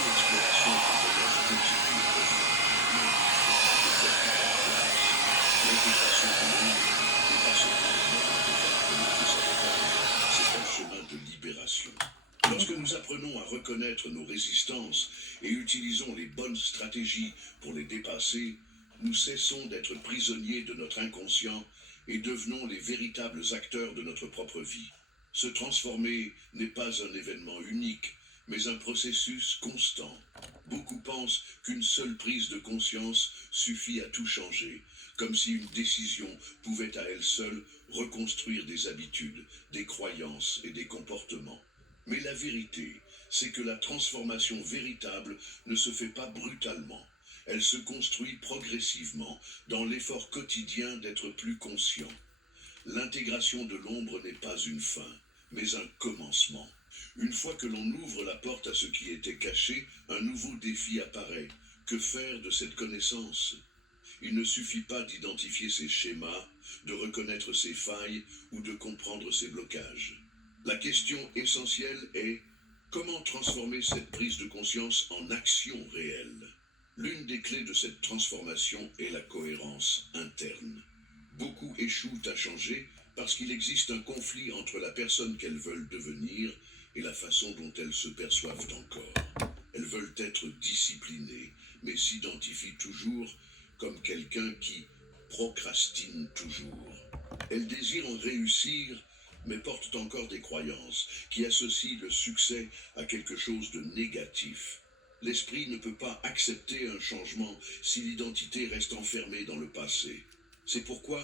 l'exploration est un voyage continu et profond, mais de faire du partage. L'intégration de l'ombre n'est pas seulement un moyen de faire remonter sa bataille, c'est un chemin de libération. Lorsque nous apprenons à reconnaître nos résistances et utilisons les bonnes stratégies pour les dépasser, nous cessons d'être prisonniers de notre inconscient et devenons les véritables acteurs de notre propre vie. Se transformer n'est pas un événement unique, mais un processus constant. Beaucoup pensent qu'une seule prise de conscience suffit à tout changer, comme si une décision pouvait à elle seule reconstruire des habitudes, des croyances et des comportements. Mais la vérité, c'est que la transformation véritable ne se fait pas brutalement. Elle se construit progressivement dans l'effort quotidien d'être plus conscient. L'intégration de l'ombre n'est pas une fin, mais un commencement. Une fois que l'on ouvre la porte à ce qui était caché, un nouveau défi apparaît. Que faire de cette connaissance ? Il ne suffit pas d'identifier ses schémas, de reconnaître ses failles ou de comprendre ses blocages. La question essentielle est comment transformer cette prise de conscience en action réelle ? L'une des clés de cette transformation est la cohérence interne. Beaucoup échouent à changer parce qu'il existe un conflit entre la personne qu'elles veulent devenir et la façon dont elles se perçoivent encore. Elles veulent être disciplinées, mais s'identifient toujours comme quelqu'un qui procrastine toujours. Elles désirent réussir, mais portent encore des croyances qui associent le succès à quelque chose de négatif. L'esprit ne peut pas accepter un changement si l'identité reste enfermée dans le passé. C'est pourquoi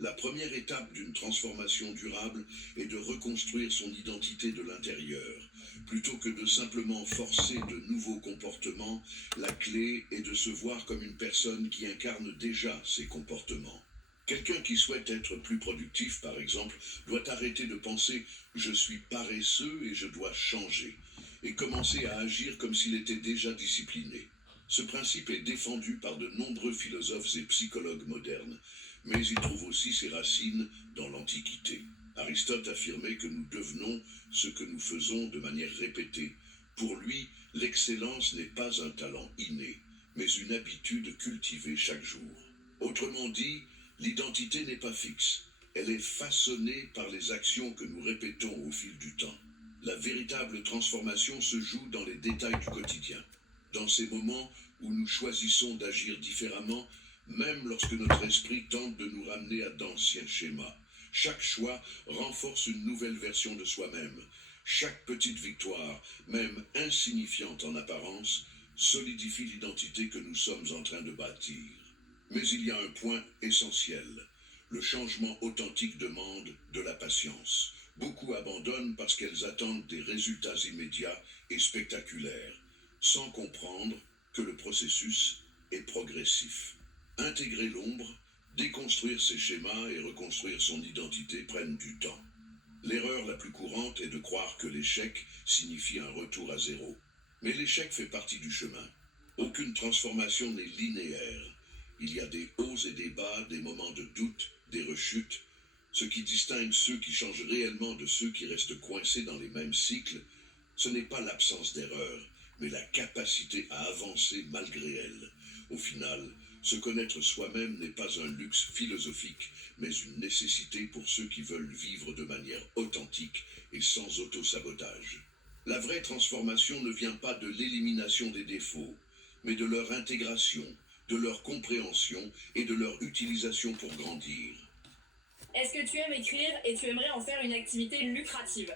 la première étape d'une transformation durable est de reconstruire son identité de l'intérieur. Plutôt que de simplement forcer de nouveaux comportements, la clé est de se voir comme une personne qui incarne déjà ses comportements. Quelqu'un qui souhaite être plus productif, par exemple, doit arrêter de penser « je suis paresseux et je dois changer » et commencer à agir comme s'il était déjà discipliné. Ce principe est défendu par de nombreux philosophes et psychologues modernes, mais il trouve aussi ses racines dans l'Antiquité. Aristote affirmait que nous devenons ce que nous faisons de manière répétée. Pour lui, l'excellence n'est pas un talent inné, mais une habitude cultivée chaque jour. Autrement dit, l'identité n'est pas fixe, elle est façonnée par les actions que nous répétons au fil du temps. La véritable transformation se joue dans les détails du quotidien, dans ces moments où nous choisissons d'agir différemment, même lorsque notre esprit tente de nous ramener à d'anciens schémas. Chaque choix renforce une nouvelle version de soi-même. Chaque petite victoire, même insignifiante en apparence, solidifie l'identité que nous sommes en train de bâtir. Mais il y a un point essentiel. Le changement authentique demande de la patience. Beaucoup abandonnent parce qu'elles attendent des résultats immédiats et spectaculaires, sans comprendre que le processus est progressif. Intégrer l'ombre, déconstruire ses schémas et reconstruire son identité prennent du temps. L'erreur la plus courante est de croire que l'échec signifie un retour à zéro. Mais l'échec fait partie du chemin. Aucune transformation n'est linéaire. Il y a des hauts et des bas, des moments de doute, des rechutes. Ce qui distingue ceux qui changent réellement de ceux qui restent coincés dans les mêmes cycles, ce n'est pas l'absence d'erreur, mais la capacité à avancer malgré elle. Au final, se connaître soi-même n'est pas un luxe philosophique, mais une nécessité pour ceux qui veulent vivre de manière authentique et sans autosabotage. La vraie transformation ne vient pas de l'élimination des défauts, mais de leur intégration, de leur compréhension et de leur utilisation pour grandir. Est-ce que tu aimes écrire et tu aimerais en faire une activité lucrative ?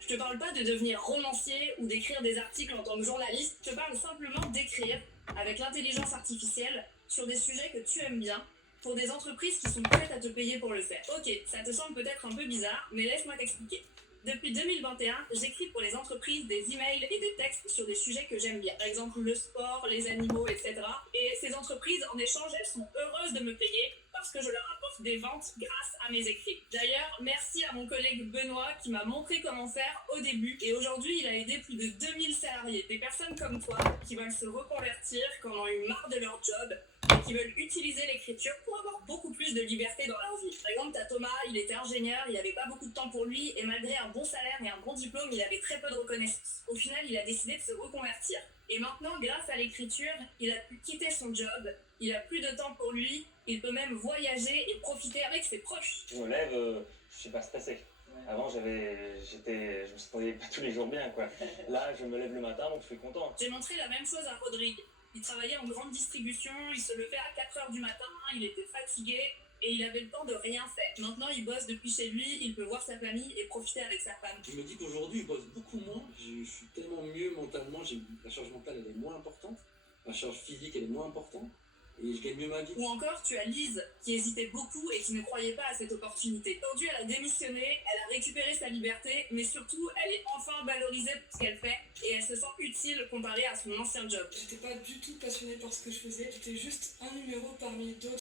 Je te parle pas de devenir romancier ou d'écrire des articles en tant que journaliste, je te parle simplement d'écrire avec l'intelligence artificielle sur des sujets que tu aimes bien pour des entreprises qui sont prêtes à te payer pour le faire. Ok, ça te semble peut-être un peu bizarre, mais laisse-moi t'expliquer. Depuis 2021, j'écris pour les entreprises des emails et des textes sur des sujets que j'aime bien. Par exemple, le sport, les animaux, etc. Et ces entreprises, en échange, elles sont heureuses de me payer parce que je leur apporte des ventes grâce à mes écrits. D'ailleurs, merci à mon collègue Benoît qui m'a montré comment faire au début. Et aujourd'hui, il a aidé plus de 2000 salariés. Des personnes comme toi qui veulent se reconvertir, qui en ont eu marre de leur job et qui veulent utiliser l'écriture pour avoir beaucoup plus de liberté dans leur vie. Par exemple, t'as Thomas, il était ingénieur, il avait pas beaucoup de temps pour lui, et malgré un bon salaire et un bon diplôme, il avait très peu de reconnaissance. Au final, il a décidé de se reconvertir. Et maintenant, grâce à l'écriture, il a pu quitter son job, il a plus de temps pour lui, il peut même voyager et profiter avec ses proches. Je me lève, je suis pas stressé. Avant, je me sentais pas tous les jours bien, quoi. Là, je me lève le matin, donc je suis content. J'ai montré la même chose à Rodrigue. Il travaillait en grande distribution, il se levait à 4h du matin, il était fatigué et il avait le temps de rien faire. Maintenant, il bosse depuis chez lui, il peut voir sa famille et profiter avec sa femme. Je me dis qu'aujourd'hui, je bosse beaucoup moins, je suis tellement mieux mentalement, la charge mentale elle est moins importante, la charge physique elle est moins importante, et je gagne mieux ma vie. Ou encore, tu as Lise, qui hésitait beaucoup et qui ne croyait pas à cette opportunité. Aujourd'hui, elle a démissionné, elle a récupéré sa liberté, mais surtout, elle est enfin valorisée pour ce qu'elle fait et elle se sent utile comparée à son ancien job. J'étais pas du tout passionnée par ce que je faisais, j'étais juste un numéro parmi d'autres